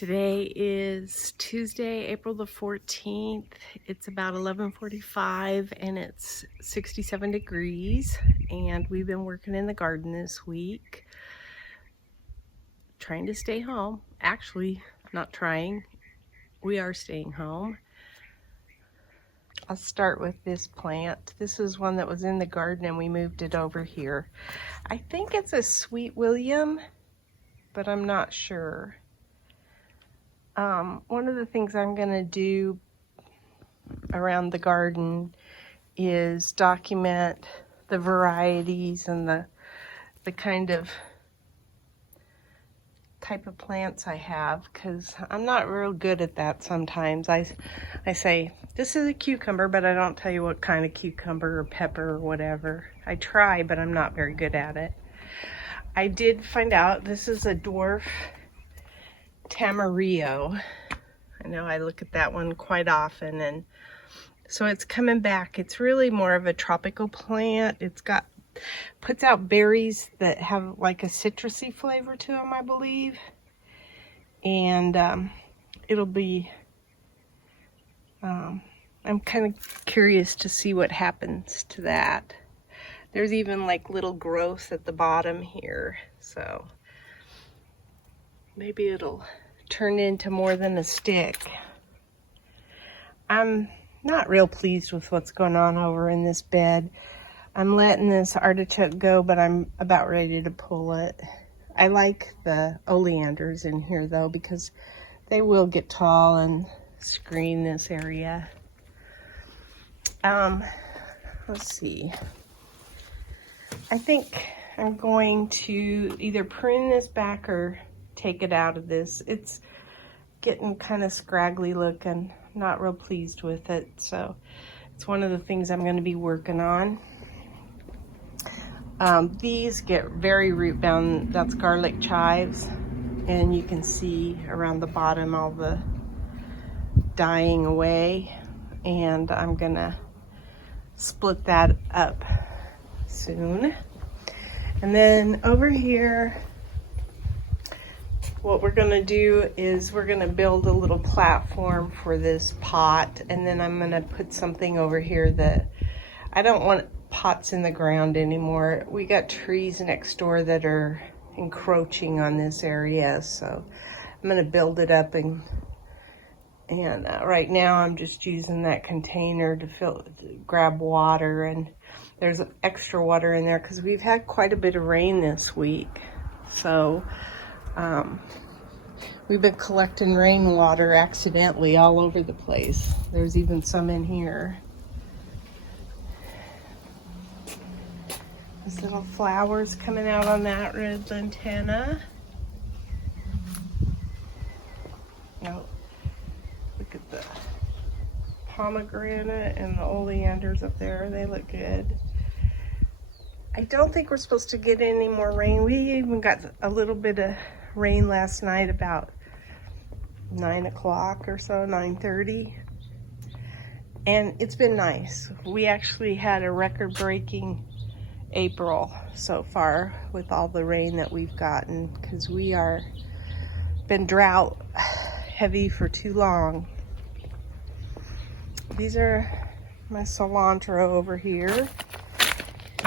Today is Tuesday, April the 14th. It's about 11:45 and it's 67 degrees, and we've been working in the garden this week, trying to stay home. Actually, not trying. We are staying home. I'll start with this plant. This is one that was in the garden and we moved it over here. I think it's a Sweet William, but I'm not sure. One of the things I'm going to do around the garden is document the varieties and the kind of type of plants I have, because I'm not real good at that sometimes. I say, this is a cucumber, but I don't tell you what kind of cucumber or pepper or whatever. I try, but I'm not very good at it. I did find out this is a dwarf Tamarillo. I know I look at that one quite often, and so it's coming back. It's really more of a tropical plant. It's puts out berries that have like a citrusy flavor to them, I believe. And it'll be, I'm kind of curious to see what happens to that. There's even like little growths at the bottom here, so maybe it'll turn into more than a stick. I'm not real pleased with what's going on over in this bed. I'm letting this artichoke go, but I'm about ready to pull it. I like the oleanders in here though, because they will get tall and screen this area. Let's see. I think I'm going to either prune this back or take it out of this. It's getting kind of scraggly looking. Not real pleased with it, so it's one of the things I'm going to be working on. These get very root bound. That's garlic chives, and you can see around the bottom all the dying away, and I'm gonna split that up soon. And then over here, what we're gonna do is we're gonna build a little platform for this pot, and then I'm gonna put something over here that I don't want pots in the ground anymore. We got trees next door that are encroaching on this area, so I'm gonna build it up, and right now I'm just using that container to grab water, and there's extra water in there because we've had quite a bit of rain this week. So we've been collecting rainwater accidentally all over the place. There's even some in here. There's little flowers coming out on that red lantana. Oh, look at the pomegranate and the oleanders up there. They look good. I don't think we're supposed to get any more rain. We even got a little bit of rain last night, about 9 o'clock or so, 9:30. And it's been nice. We actually had a record-breaking April so far with all the rain that we've gotten, because we are been drought heavy for too long. These are my cilantro over here.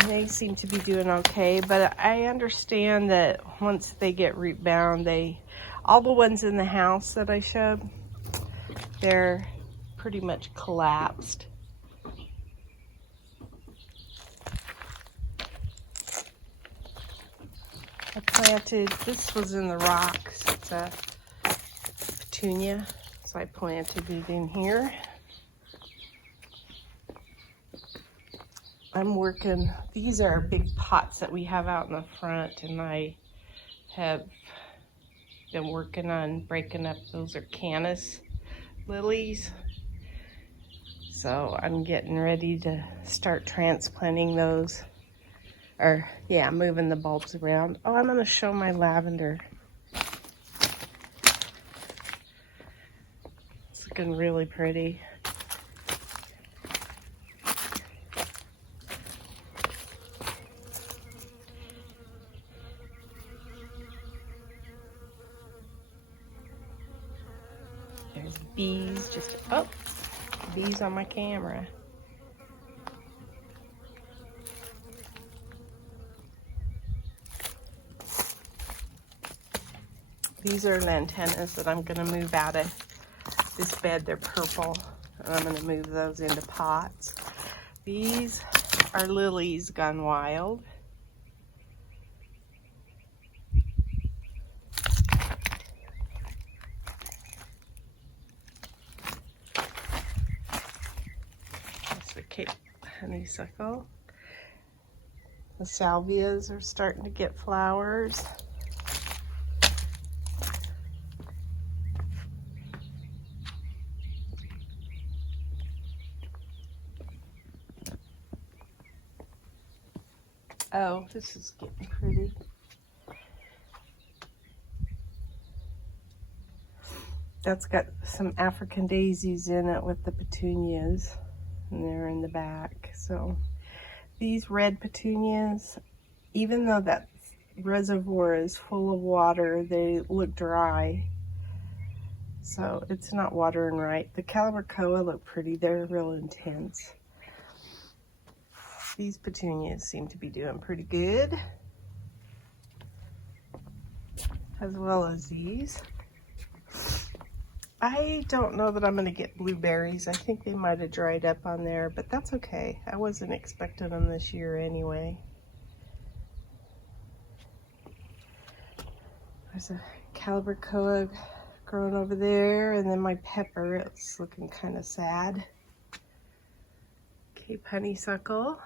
They seem to be doing okay, but I understand that once they get root bound, all the ones in the house that I showed, they're pretty much collapsed. I planted, this was in the rocks, it's a petunia, so I planted it in here. I'm working, these are big pots that we have out in the front, and I have been working on breaking up, those are Canis lilies. So I'm getting ready to start transplanting those, or yeah, moving the bulbs around. Oh, I'm gonna show my lavender. It's looking really pretty. There's bees just, oh, bees on my camera. These are lantanas that I'm gonna move out of this bed. They're purple, and I'm gonna move those into pots. These are lilies gone wild. That's the Cape honeysuckle. The salvias are starting to get flowers. Oh, this is getting pretty. That's got some African daisies in it with the petunias, and they're in the back. So these red petunias, even though that reservoir is full of water, they look dry. So it's not watering right. The Calibrachoa look pretty. They're real intense. These petunias seem to be doing pretty good, as well as these. I don't know that I'm going to get blueberries. I think they might have dried up on there, but that's okay. I wasn't expecting them this year anyway. There's a Calibrachoa growing over there, and then my pepper, it's looking kind of sad. Cape honeysuckle.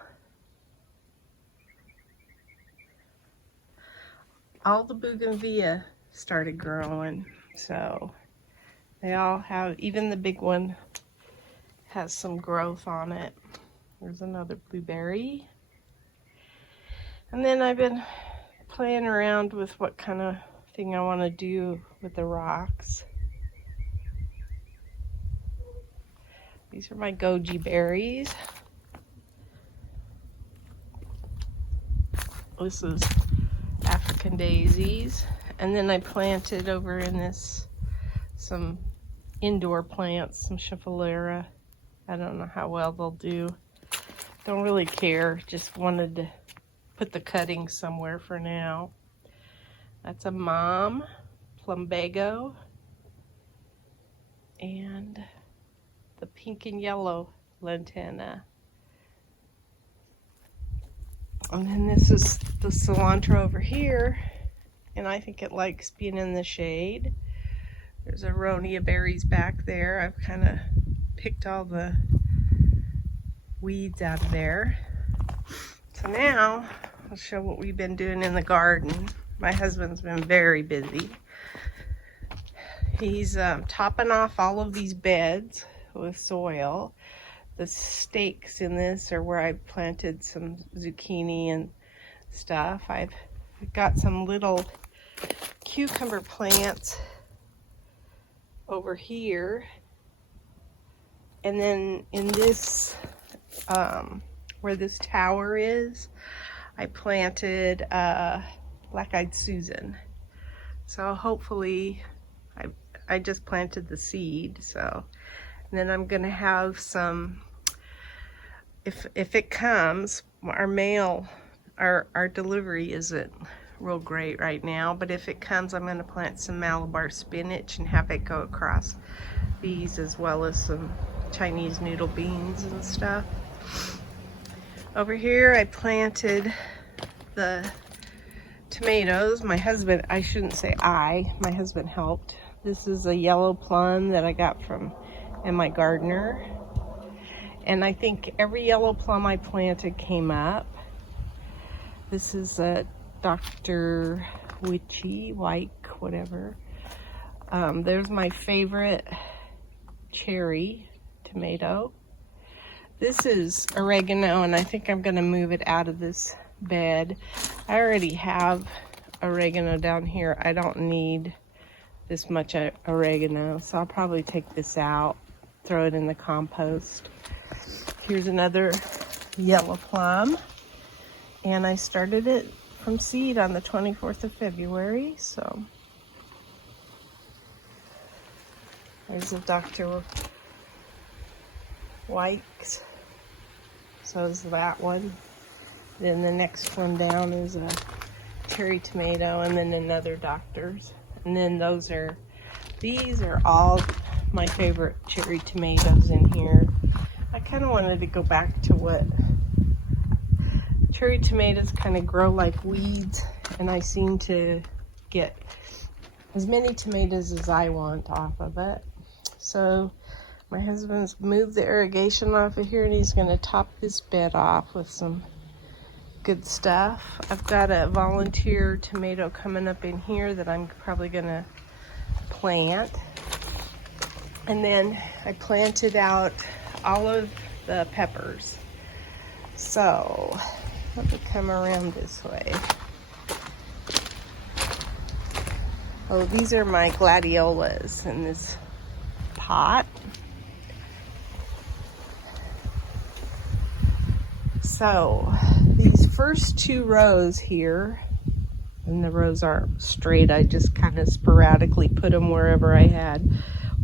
All the bougainvillea started growing, so they all have, even the big one has some growth on it. There's another blueberry. And then I've been playing around with what kind of thing I want to do with the rocks. These are my goji berries. This is African daisies. And then I planted over in this some indoor plants, some Schefflera. I don't know how well they'll do. Don't really care, just wanted to put the cuttings somewhere for now. That's a mom, plumbago, and the pink and yellow lantana. And then this is the cilantro over here, and I think it likes being in the shade. There's aronia berries back there. I've kind of picked all the weeds out of there. So now I'll show what we've been doing in the garden. My husband's been very busy. He's topping off all of these beds with soil. The stakes in this are where I planted some zucchini and stuff. I've got some little cucumber plants over here. And then in this, where this tower is, I planted black-eyed Susan. So hopefully, I just planted the seed. So, and then I'm gonna have some, if it comes, our mail, our delivery isn't real great right now, but if it comes, I'm gonna plant some Malabar spinach and have it go across these, as well as some Chinese noodle beans and stuff. Over here I planted the tomatoes. My husband, I shouldn't say my husband helped. This is a yellow plum that I got from my gardener. And I think every yellow plum I planted came up. This is a Dr. Witchy, White, whatever. There's my favorite cherry tomato. This is oregano, and I think I'm gonna move it out of this bed. I already have oregano down here. I don't need this much oregano, so I'll probably take this out, throw it in the compost. Here's another yellow plum, and I started it from seed on the 24th of February, so I There's a Dr. White's. So is that one. Then the next one down is a cherry tomato, and then another Doctor's. And then these are all my favorite cherry tomatoes in here. I kind of wanted to go back to what cherry tomatoes kind of grow like weeds, and I seem to get as many tomatoes as I want off of it. So my husband's moved the irrigation off of here, and he's going to top this bed off with some good stuff. I've got a volunteer tomato coming up in here that I'm probably going to plant. And then I planted out all of the peppers. So let me come around this way. Oh, these are my gladiolas in this pot. So these first 2 rows here, and the rows aren't straight, I just kind of sporadically put them wherever I had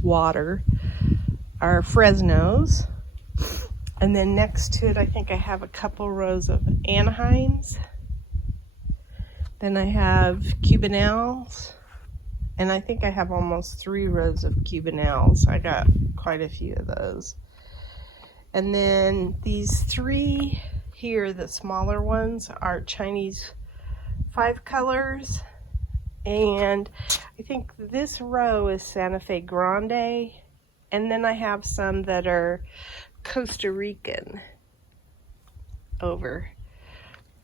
water, are Fresnos. And then next to it, I think I have a couple rows of Anaheims. Then I have Cubanelles. And I think I have almost 3 rows of Cubanelles. I got quite a few of those. And then these 3 here, the smaller ones, are Chinese 5 colors. And I think this row is Santa Fe Grande. And then I have some that are Costa Rican over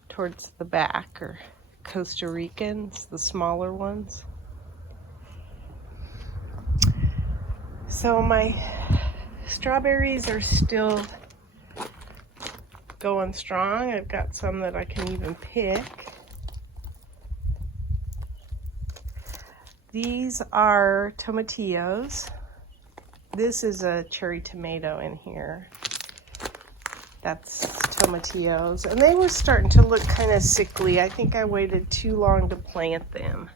towards the back, or Costa Ricans, the smaller ones. So my strawberries are still going strong. I've got some that I can even pick. These are tomatillos. This is a cherry tomato in here. That's tomatillos. And they were starting to look kind of sickly. I think I waited too long to plant them.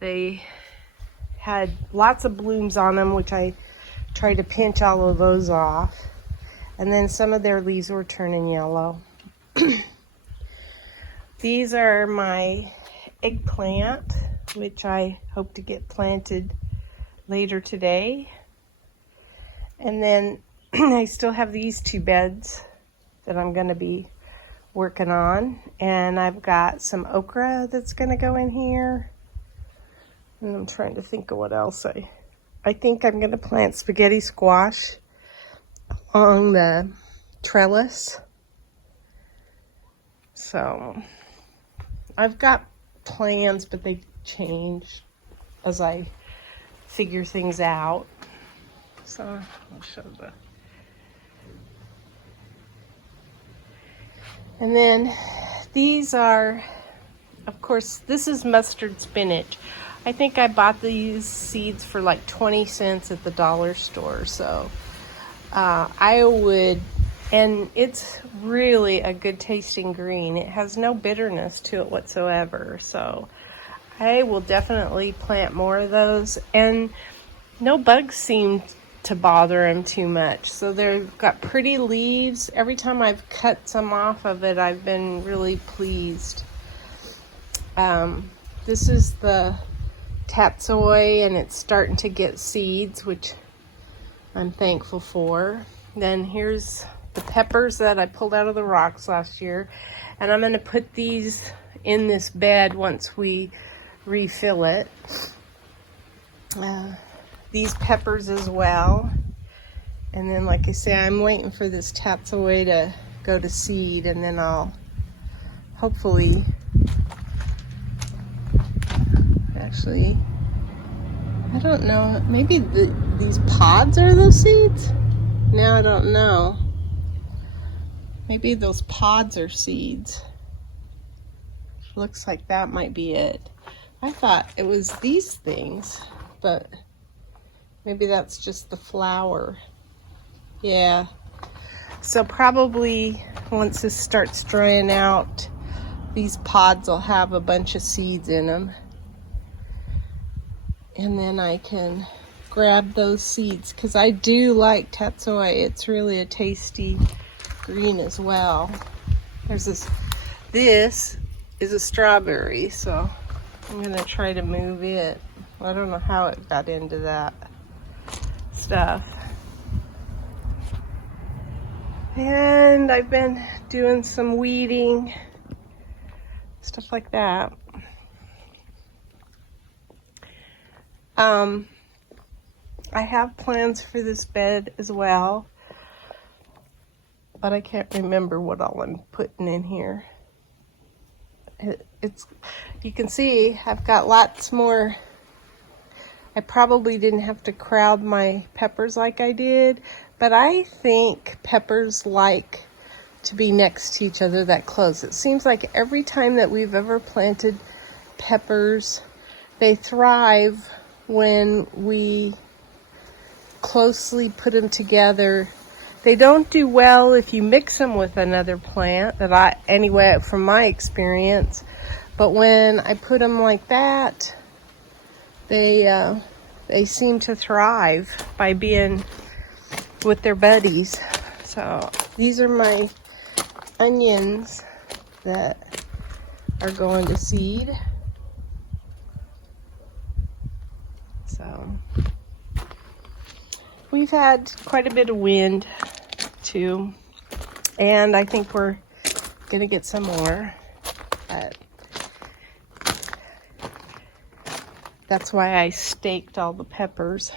They had lots of blooms on them, which I tried to pinch all of those off. And then some of their leaves were turning yellow. These are my eggplant, which I hope to get planted later today. And then I still have these 2 beds that I'm going to be working on. And I've got some okra that's going to go in here. And I'm trying to think of what else. I think I'm going to plant spaghetti squash along the trellis. So I've got plans, but they change as I figure things out. So I'll show the... And then these are, of course, this is mustard spinach. I think I bought these seeds for like 20 cents at the dollar store. So I would, and it's really a good tasting green. It has no bitterness to it whatsoever. So I will definitely plant more of those. And no bugs seem to bother them too much. So they've got pretty leaves. Every time I've cut some off of it, I've been really pleased. This is the tatsoi, and it's starting to get seeds, which I'm thankful for. Then here's the peppers that I pulled out of the rocks last year, and I'm going to put these in this bed once we refill it. These peppers as well. And then, like I say, I'm waiting for this tatsoi to go to seed, and then I'll hopefully, actually, I don't know, maybe these pods are those seeds? No, I don't know. Maybe those pods are seeds. Looks like that might be it. I thought it was these things, but maybe that's just the flower. Yeah. So probably once this starts drying out, these pods will have a bunch of seeds in them. And then I can grab those seeds because I do like tatsoi. It's really a tasty green as well. There's this is a strawberry, so I'm gonna try to move it. I don't know how it got into that stuff. And I've been doing some weeding, stuff like that. I have plans for this bed as well, but I can't remember what all I'm putting in here. You can see I've got lots more. I probably didn't have to crowd my peppers like I did, but I think peppers like to be next to each other that close. It seems like every time that we've ever planted peppers, they thrive when we closely put them together. They don't do well if you mix them with another plant, anyway, from my experience. But when I put them like that, they seem to thrive by being with their buddies. So these are my onions that are going to seed. So we've had quite a bit of wind too, and I think we're gonna get some more. That's why I staked all the peppers.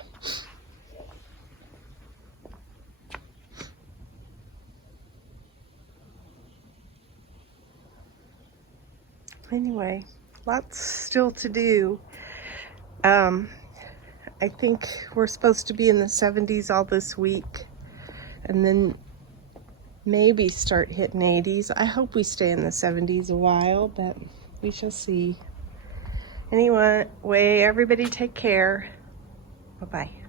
Anyway, lots still to do. I think we're supposed to be in the 70s all this week, and then maybe start hitting 80s. I hope we stay in the 70s a while, but we shall see. Anyway, everybody take care. Bye-bye.